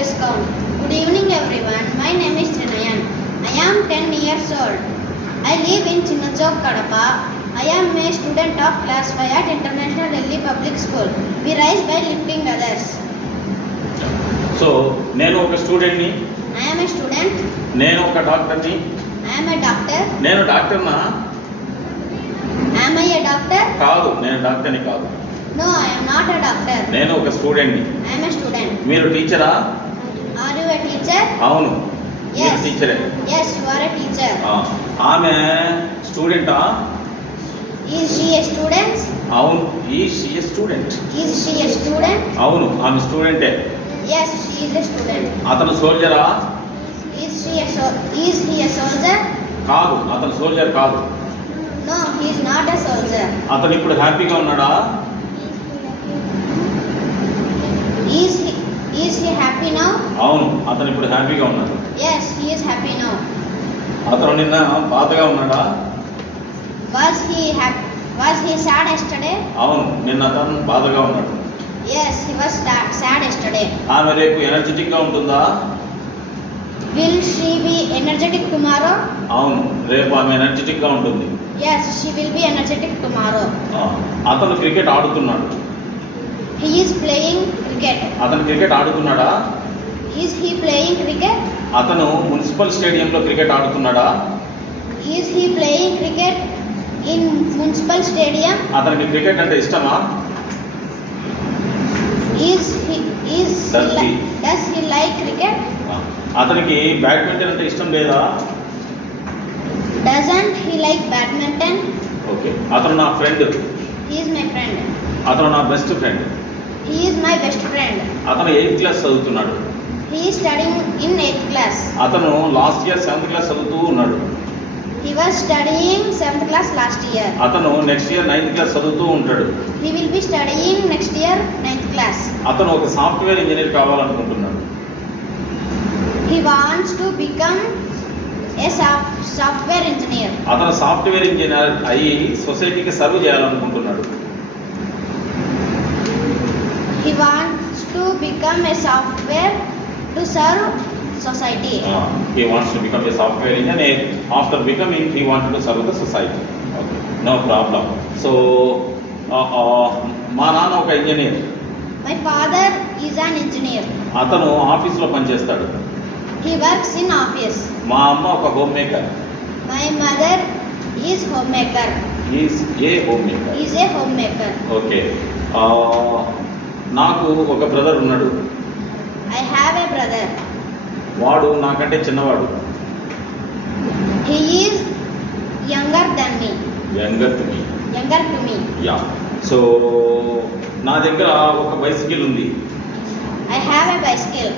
always count. Good evening everyone. My name is Trinayan. I am 10 years old. I live in Chinnachok, Kadapa. I am a student of class 5 at International Delhi Public School. We rise by lifting others. So నేను ఒక స్టూడెంట్ని, I am a student. నేను ఒక డాక్టర్ని. I am a doctor. నేను డాక్టర్నా? Am I a doctor? కాదు, నేను డాక్టర్ని కాదు. No, I am not a doctor. నేను ఒక స్టూడెంట్ని. I am a student. మీరు టీచరా? Are you a teacher? అవును, మీరు Yes. టీచరే. Yes, you are a teacher. ఆమె స్టూడెంటా? Is she a student? అవును, ఈ she student. Is she a student? అవును, ఆమె స్టూడెంటే. Yes, she is a student. అతను సోల్జరా? Is he a soldier? కాదు, అతను సోల్జర్ కాదు. No, he is not a soldier. అతను ఇప్పుడు హ్యాపీగా ఉన్నాడా? Is he happy now? అవును, అతను ఇప్పుడు హ్యాపీగా ఉన్నాడు. Yes, he is happy now. అతను నిన్న బాధగా ఉన్నాడా? Was he sad yesterday? అవును, నిన్న అతను బాధగా ఉన్నాడు. Yes, he was sad yesterday. ఆమె రేపు ఎనర్జెటిక్గా ఉంటుందా? Will she be energetic tomorrow? అవును, రేపు ఆమె ఎనర్జెటిక్గా ఉంటుంది. Yes, she will be energetic tomorrow. అతను క్రికెట్ ఆడుతున్నాడు. He is playing cricket. అతను క్రికెట్ ఆడుతున్నాడా? Is he playing cricket? అతను మున్సిపల్ స్టేడియంలో క్రికెట్ ఆడుతున్నాడా? Is he playing cricket in municipal stadium? అతనికి క్రికెట్ అంటే ఇష్టమా? Does he like cricket? అతనికి బ్యాడ్మింటన్ అంటే ఇష్టం లేదా? Doesn't he like badminton? Okay, అతను నా friend. He is my friend. అతను నా best friend. He is my best friend. అతను 8th క్లాస్ చదువుతున్నాడు. He is studying in 8th class. అతను లాస్ట్ ఇయర్ 7th క్లాస్ చదువుతూ ఉన్నాడు. He was studying 7th class last year. అతను next year 9th class చదువుతూ ఉంటాడు. He will be studying next year 9th class. అతను ఒక software engineer కావాలనుకుంటున్నాడు. He wants to become a software engineer. అతను software engineer అయ్యి సొసైటీకి సర్వ్ చేయాలనుకుంటున్నాడు. He wants to become a software to serve society. He wants to become a software engineer. After becoming, he wanted to serve the society. Okay, no problem. So, మా నాన్న ఒక engineer. My father is an engineer. అతను ఆఫీస్లో పనిచేస్తాడు. He works in office. మా అమ్మ ఒక home maker. My mother is homemaker. Is a home maker. Is a homemaker. Okay, నాకు ఒక బ్రదర్ ఉన్నాడు. I have a brother. వాడు నాకంటే చిన్నవాడు. He is younger than me. Younger to me. Younger to me. Yeah, so నా దగ్గర ఒక bicycle ఉంది. I have a bicycle.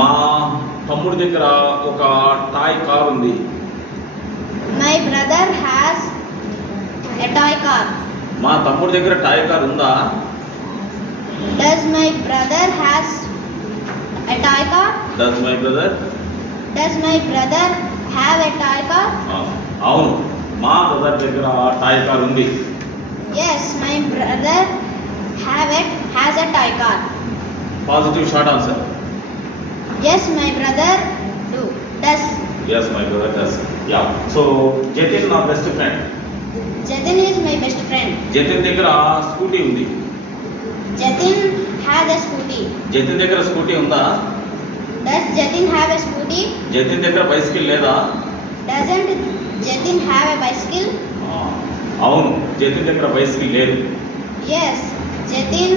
మా తమ్ముడి దగ్గర ఒక టాయ్ కార్ ఉంది. My brother has a toy car. మా తమ్ముడి దగ్గర టాయ్ కార్ ఉందా? Does my brother has a toy car? Does my brother? Does my brother have a toy car? అవును, మా బ్రదర్ దగ్గర టాయ్ కార్ ఉంది. Yes, my brother has a toy car. Positive short answer. Yes, my brother does. Yes, my brother does. Yeah, so Jatin నా best friend. Jatin is my best friend. Jatin దగ్గర scooty ఉంది. Jatin has a scooty. Jatin దగ్గర scooty ఉందా? Does Jatin have a scooty? Jatin దగ్గర bicycle లేదా? Doesn't Jatin have a bicycle? అవును, జతిన్ దగ్గర bicycle లేదు. Yes, Jatin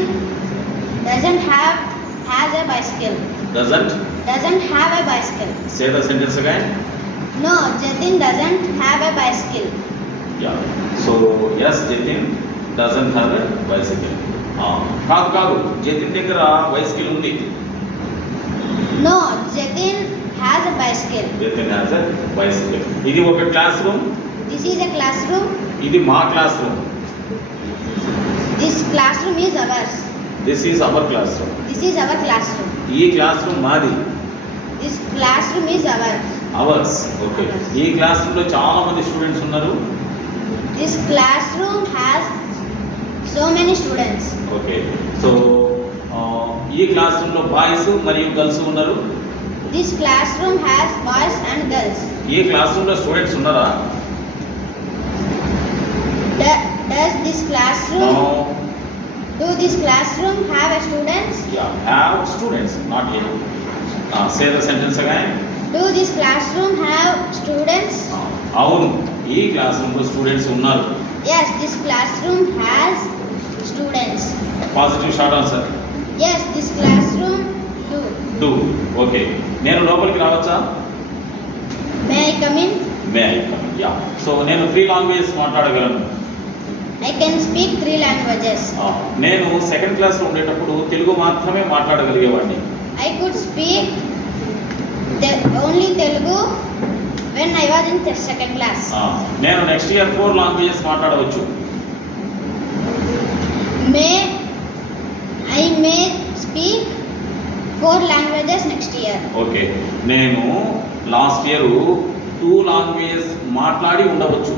has a bicycle. Doesn't have a bicycle. Say the sentence again. No, Jatin doesn't have a bicycle. Yeah. So yes, Jatin doesn't have a bicycle. కాదు, జతిన్ దగ్గర bicycle ఉంది. No, Jatin has a bicycle. Jatin has a bicycle. ఇది ఒక class room. This is a classroom. ఇది మా class room. This classroom is ours. This is our class room. This is our classroom. ఈ class room మాది. This classroom is ours. Hours. Okay, ఈ class రూమ్లో చాలా మంది స్టూడెంట్స్ ఉన్నారు. This classroom has so many students. Okay, so ఈ class రూమ్లో boys మరియు గర్ల్స్ ఉన్నారు. This classroom has boys and girls. ఈ క్లాస్ రూమ్లో స్టూడెంట్స్ ఉన్నారా? Does this classroom do this classroom have a students? Yeah, have students, not a. Say the sentence again. Do this classroom have students? అవును, ఈ class రూమ్లో students ఉన్నారు. Yes, this classroom has students. Positive short answer. Yes, this classroom do. Okay, నేను లోపలికి రావచ్చా? May I come in? May I come? Yeah. So నేను 3 languages మాట్లాడగలను. I can speak 3 languages. నేను సెకండ్ క్లాస్లో ఉండేటప్పుడు తెలుగు మాత్రమే మాట్లాడగలిగేవాడిని. I could speak only Telugu when I was in second class. నేను నెక్స్ట్ ఇయర్ 4 లాంగ్వేజెస్ మాట్లాడవచ్చు. I may speak 4 languages next year. Okay, నేను last year 2 languages మాట్లాడి ఉండవచ్చు.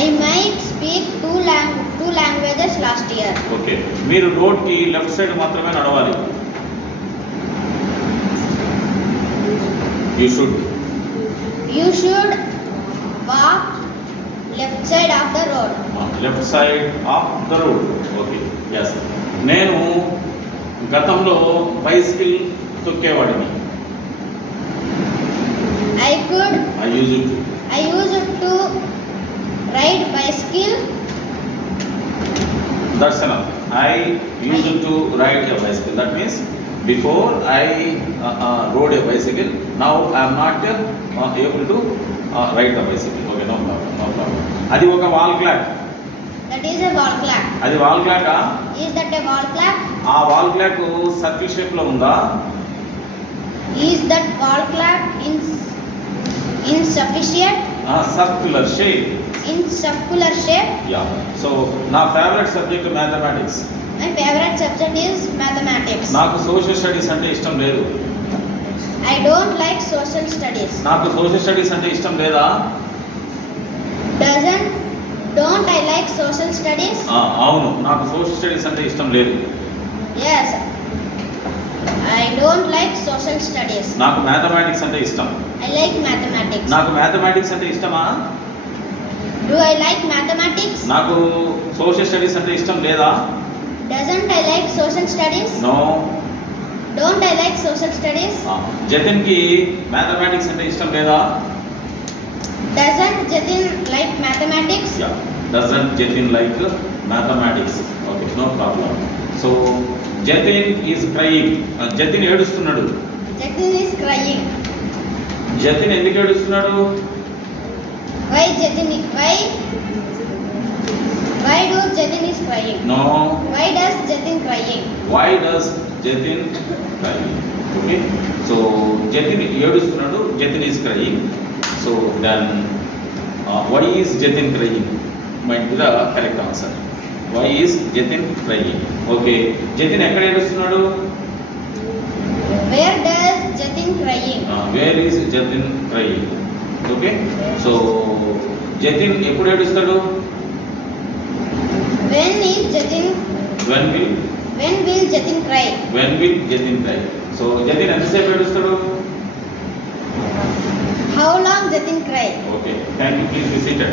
I might speak 2 languages last year. Okay, మీరు రోడ్కి left side మాత్రమే నడవాలి. You should walk left side of the road. Left side of the road. Okay, yes. నేను గతంలో bicycle తొక్కేవాడిని. I used to ride bicycle. That's enough. I used to ride a bicycle. That means before I rode a bicycle. Now I am not able to ride the bicycle. Okay, no problem. అది ఒక wall clock. That is a wall clock. అది wall క్లాకా? Is that a wall clock? ఆ wall clock circle shape లో ఉందా? Is that wall clock in sufficient? Circular shape. In circular shape? Yeah. So నా favourite subject mathematics. My favorite subject is mathematics. నాకు social studies అంటే ఇష్టం లేదు. I don't like social studies. నాకు social studies అంటే ఇష్టం లేదా? Don't I like social studies? అవును, నాకు సోషల్ స్టడీస్ అంటే ఇష్టం లేదు. Yes, I don't like social studies. నాకు మ్యాథమెటిక్స్ అంటే ఇష్టం. I like mathematics. నాకు మ్యాథమెటిక్స్ అంటే ఇష్టమా? Do I like mathematics? నాకు సోషల్ స్టడీస్ అంటే ఇష్టం లేదా? Doesn't I like social studies? No. Don't I like social studies? జతిన్కి మ్యాథమెటిక్స్ అంటే ఇష్టం లేదా? Doesn't Jatin like mathematics? Yeah. Doesn't Jatin like mathematics? Okay, no problem. So Jatin is crying. Jatin ఏడుస్తున్నాడు. Jatin is crying. Jatin ఎందుకు ఏడుస్తున్నాడు? Why do Jatin is crying? No. Why does Jatin crying? Why does Jatin crying? Okay. So Jatin ఏడుస్తున్నాడు. Jatin is crying. So then why is Jatin crying? Might be the correct answer. Why is Jatin crying? Okay. Jatin ఎక్కడ ఏడుస్తున్నాడు? Where does Jatin crying? Where is Jatin crying? Okay. So Jatin ఎప్పుడు ఏడుస్తాడు? When will Jatin cry? When will Jatin cry? So Jatin ఎంతసేపు ఏడుస్తాడు? How long Jatin cry? Okay. Thank you. Please be seated.